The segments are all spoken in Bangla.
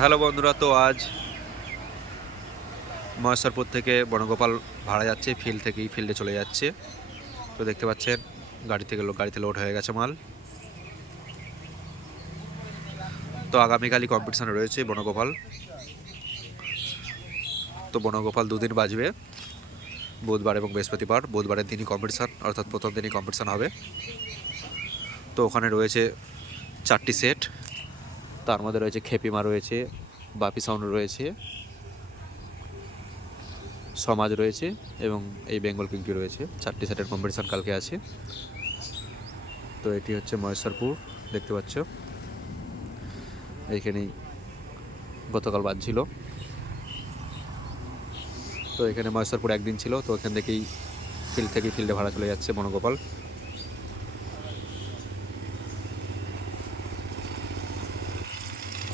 হ্যালো বন্ধুরা, তো আজ মহেশ্বরপুর থেকে বনগোপাল ভাড়া যাচ্ছে, ফিল্ডে চলে যাচ্ছে। তো দেখতে পাচ্ছেন গাড়িতে লোড হয়ে গেছে মাল। তো আগামীকালই কম্পিটিশান রয়েছে বনগোপাল। তো বনগোপাল দুদিন বাজবে, বুধবার এবং বৃহস্পতিবার। বুধবারের দিনই কম্পিটিশান, অর্থাৎ প্রথম দিনই কম্পিটিশান হবে। তো ওখানে রয়েছে 4টি সেট, তার মধ্যে রয়েছে খেপিমা রয়েছে, বাপি সাউন্ড রয়েছে, সমাজ রয়েছে এবং এই বেঙ্গল পিঙ্কি রয়েছে। 4টি সেটের কম্পিটিশান কালকে আছে। তো এটি হচ্ছে মহেশ্বরপুর, দেখতে পাচ্ছ। এইখানেই গতকাল বাজছিল। তো এখানে মহেশ্বরপুর একদিন ছিল, তো এখান থেকেই ফিল্ডে ভাড়া চলে যাচ্ছে বনগোপাল।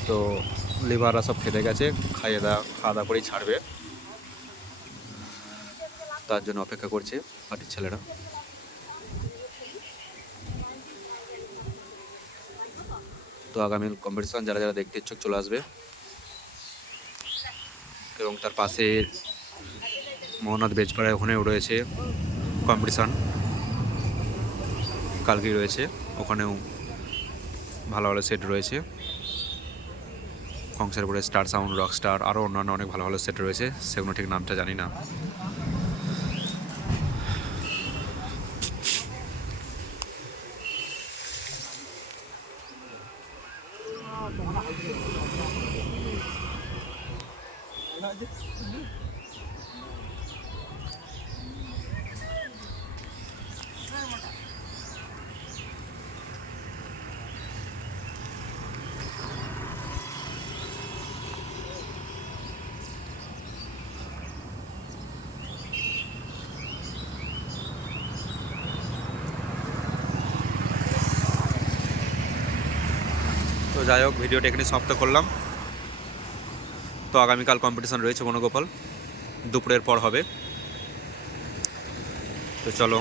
তো লিভাররা সব খেতে গেছে, খাওয়া দাওয়া করেই ছাড়বে, তার জন্য অপেক্ষা করছে পার্টির ছেলেরা। তো আগামী কম্পিটিশন যারা যারা দেখতে ইচ্ছুক চলে আসবে। এবং তার পাশে মোহনাথ বেজপাড়ায় ওখানেও রয়েছে কম্পিটিশান, কালকেই রয়েছে। ওখানেও ভালো ভালো সেট রয়েছে। কংসারপুরে স্টার সাউন্ড, রকস্টার, আরও অন্যান্য অনেক ভালো ভালো সেট রয়েছে, সেগুলো ঠিক নামটা জানি না। তো যাই হোক, ভিডিওটা এখানে সমাপ্ত করলাম। তো আগামীকাল কম্পিটিশান রয়েছে বনগোপাল, দুপুরের পর হবে। তো চলো।